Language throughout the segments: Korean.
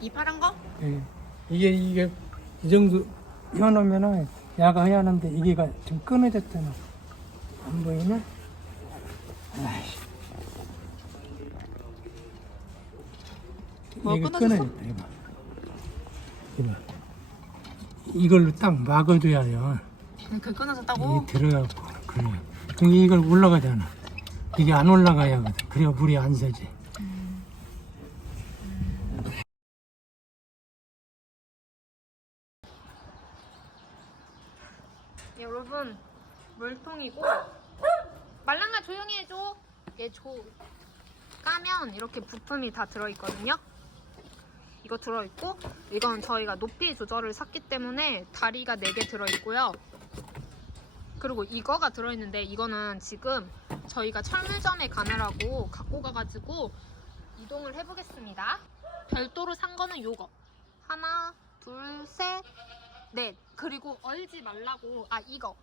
이 파란 거? 예. 이게 이게 이 정도 혀놓으면은 야가 하는데 이게가 좀 끊어졌잖아. 안 보이나? 아이씨. 이게 끊어졌어? 끊어졌다 이거. 이거. 이걸로 딱 막아줘야 돼요. 그 끊어졌다고? 이게 들어가고 그래. 그게 이걸 올라가잖아. 이게 안 올라가야 하거든. 그래야 물이 안 새지. 여러분 물통이고 말랑아 조용히 해줘. 얘조 까면 이렇게 부품이 다 들어있거든요. 이거 들어있고 이건 저희가 높이 조절을 샀기 때문에 다리가 4개 들어있고요. 그리고 이거가 들어있는데 이거는 지금 저희가 철물점에 가느라고 갖고 가가지고 이동을 해보겠습니다. 별도로 산 거는 요거. 하나 둘셋 네, 그리고 얼지 말라고. 아, 이거.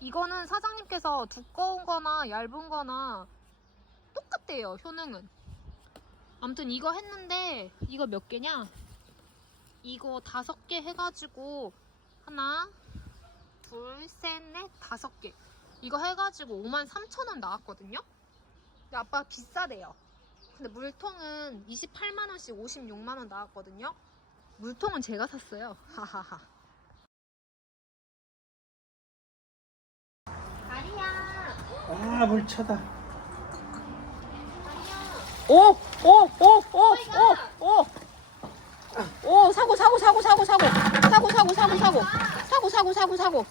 이거는 사장님께서 두꺼운 거나 얇은 거나 똑같대요, 효능은. 아무튼 이거 했는데, 이거 몇 개냐? 이거 다섯 개 해가지고, 하나, 둘, 셋, 넷, 다섯 개. 이거 해가지고 5만 3천 원 나왔거든요? 근데 아빠 비싸대요. 근데 물통은 28만원씩 56만원 나왔거든요? 물통은 제가 샀어요. 하하하. 아리야. 아, 물 차다. 오, 오, 오, 오, 오, 오. 오, 사고, 사고, 사고, 사고, 사고, 사고, 사고, 사고, 사고, 사고, 사고, 사고, 사고.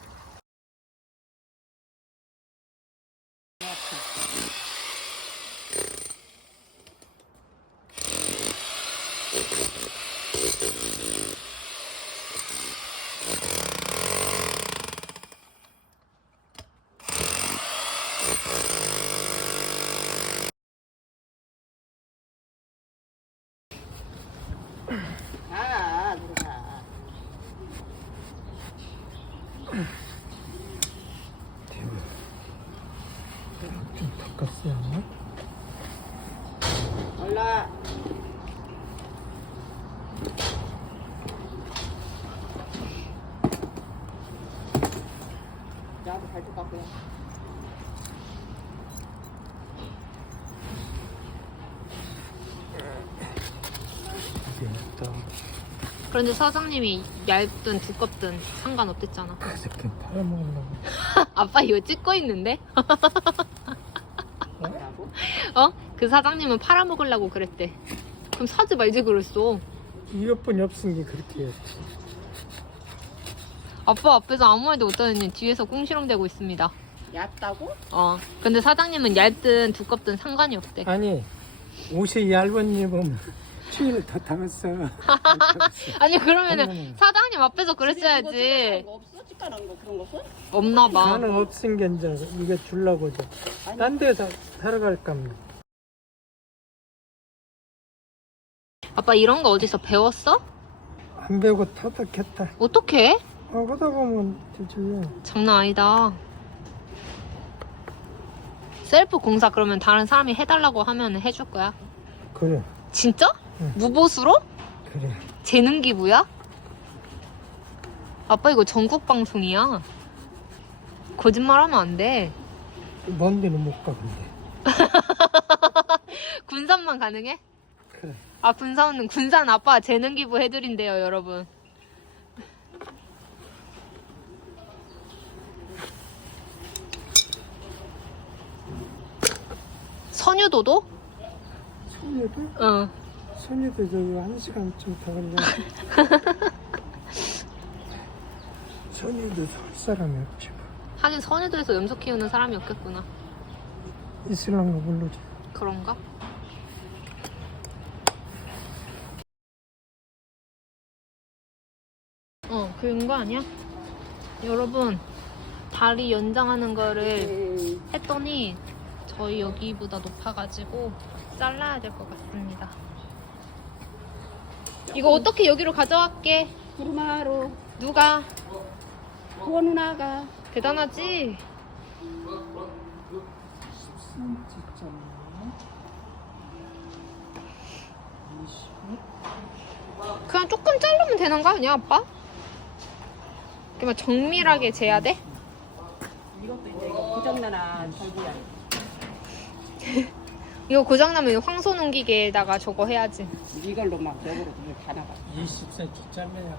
아, 누가. 좀 바꿨어요. 올라. 나도 발톱 깎고요. 그런데 사장님이 얇든 두껍든 상관없댔잖아. 그렇게 팔아먹으려고. 아빠 이거 찍고 있는데? 어? 그 사장님은 팔아먹으려고 그랬대. 그럼 사지 말지 그랬어. 이것뿐이 없은 게 그렇게 했지. 아빠 앞에서 아무 말도 못하더니 뒤에서 꽁시렁대고 있습니다. 얕다고? 어. 근데 사장님은 얇든 두껍든 상관이 없대. 아니 옷이 얇은 입으면 추위를 더 당했어. 아니 그러면은. 사장님 앞에서 그랬어야지. 없어? 거 그런? 없나 봐. 나는 없은 게 이제 이게 줄라고 죠 아니. 딴 데서 사러 갈까 합니다. 아빠 이런 거 어디서 배웠어? 안 배우고 터득했다. 어떻게? 어, 하다 보면 되지. 장난 아니다. 셀프 공사 그러면 다른 사람이 해달라고 하면 해줄 거야. 그래, 진짜? 응. 무보수로? 그래. 재능 기부야? 아빠 이거 전국 방송이야. 거짓말하면 안 돼. 먼 데는 못 가, 근데. 군산만 가능해? 그래. 아 군산은 군산 아빠 재능 기부 해드린대요 여러분. 선유도도? 선유도? 응. 선유도 저기 한 시간쯤 더 걸려. 선유도 설 사람이 없지. 뭐. 하긴 선유도에서 염소 키우는 사람이 없겠구나. 있을랑가 모르지. 그런가? 어, 그런 거 아니야? 여러분, 다리 연장하는 거를 했더니 저희 여기보다 높아가지고 잘라야 될 것 같습니다. 이거 어떻게 여기로 가져갈게? 구루마로 누가? 구워 누나가 대단하지? 그냥 조금 자르면 되는 거 아니야, 아빠? 막 정밀하게 재야 돼? 이것도 이제 고장나나 절구야. 이거 고장나면 황소 농기계에다가 저거 해야지. 이걸로 막 역으로 이렇게 다 나가. 20cm 잘라야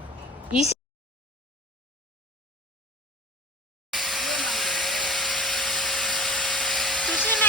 20 조심해.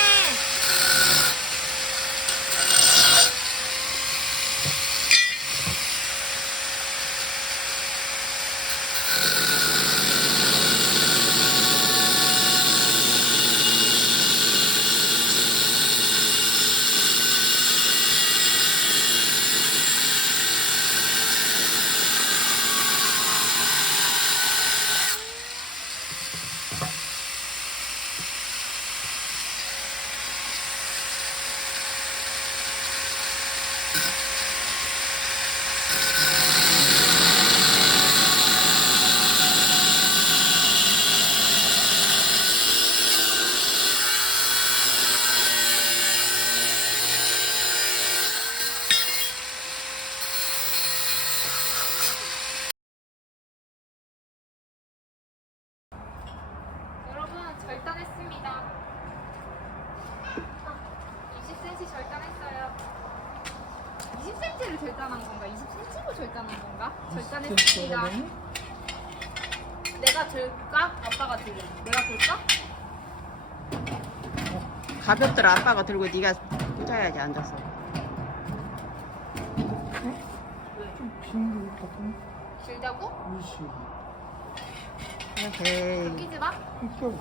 여러분 절단했습니다. 20cm 절단했어요. 20cm를 절단한 건가? 20cm로 절단한 건가? 절단했습니다. 내가 들까? 아빠가 들려. 내가 들까? 가볍더라 아빠가 들고 네가 꽂아야지 앉아서. 빈도 같은 들자고? 20 에이. 끼지 마. 이쪽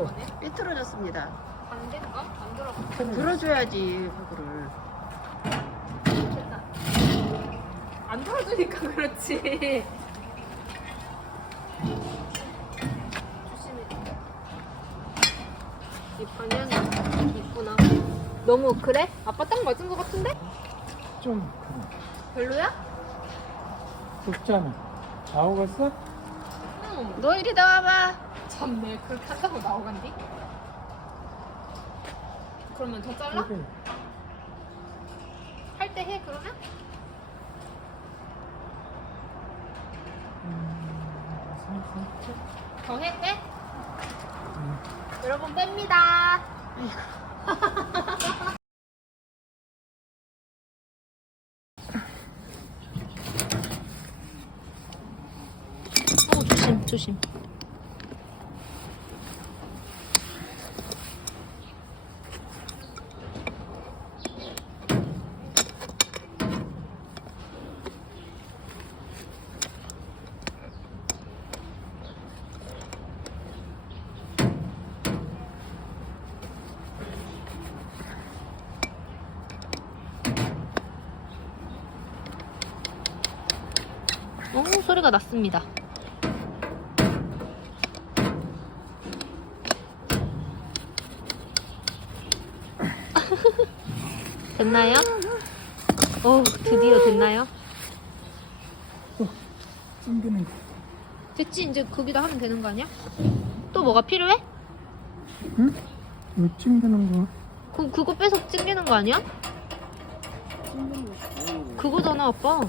안 들어가네. 삐뚤어졌습니다. 안 된가? 안 들어가. 들어줘야지 그거를. 안 들어주니까 그렇지. 조심해. 이 방향이 있구나. 너무 그래? 아빠 딱 맞은 것 같은데? 좀 별로야? 좁잖아 나오 갔어? 응. 너 이리 나와봐. 참내 그렇게 한다고 나오간디? 그러면 더 잘라? 그래 할때 해 그러면? 더 해? 빼? 여러분 뺍니다. 어 조심 조심. 오 소리가 났습니다. 됐나요? 오 드디어 됐나요? 찡기는 거 됐지 이제 거기다 하면 되는 거 아니야? 또 뭐가 필요해? 응? 왜 찡기는 거 그 그거 빼서 찡기는 거 아니야? 그거잖아 아빠.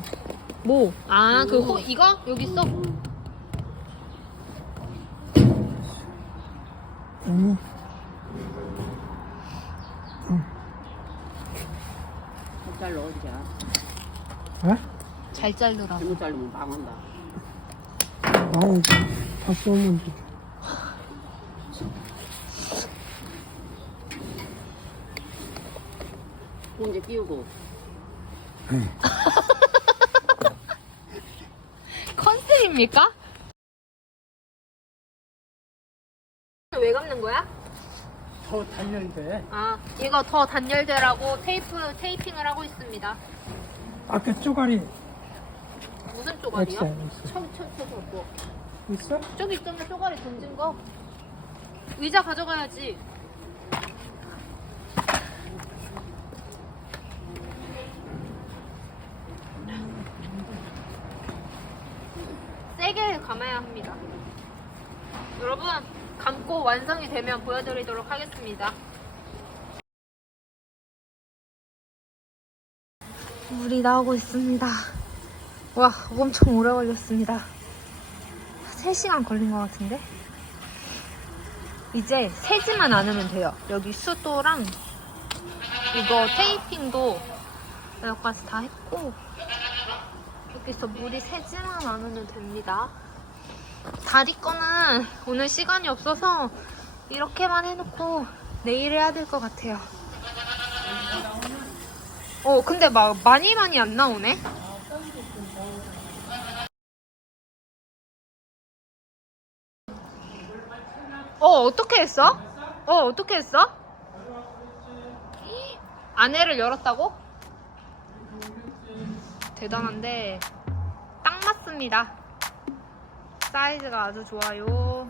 뭐? 아 그 호 이거 여기 있어. 아니 잘 넣어주자. 어? 잘 자르라. 잘못 자르면 망한다. 아우 다 쏘면 돼 이제 끼우고. 컨 셉입니까? 왜 감는 거야? 더 단련돼 아 이거 더 단열되라고 테이프 테이핑을 하고 있습니다. 아까 쪼가리 무슨 쪼가리요? 엑스 척척척 뭐 있어? 저기 있잖아 쪼가리 던진 거. 의자 가져가야지. 세게 감아야 합니다. 여러분, 감고 완성이 되면 보여드리도록 하겠습니다. 물이 나오고 있습니다. 와, 엄청 오래 걸렸습니다. 3시간 걸린 것 같은데? 이제 세지만 않으면 돼요. 여기 수도랑 이거 테이핑도 여기까지 다 했고 여기서 물이 새지만 않으면 됩니다. 다리 거는 오늘 시간이 없어서 이렇게만 해놓고 내일 해야 될 것 같아요. 어, 근데 막 많이 많이 안 나오네? 어, 어떻게 했어? 어, 어떻게 했어? 안에를 열었다고? 대단한데 딱 맞습니다. 사이즈가 아주 좋아요.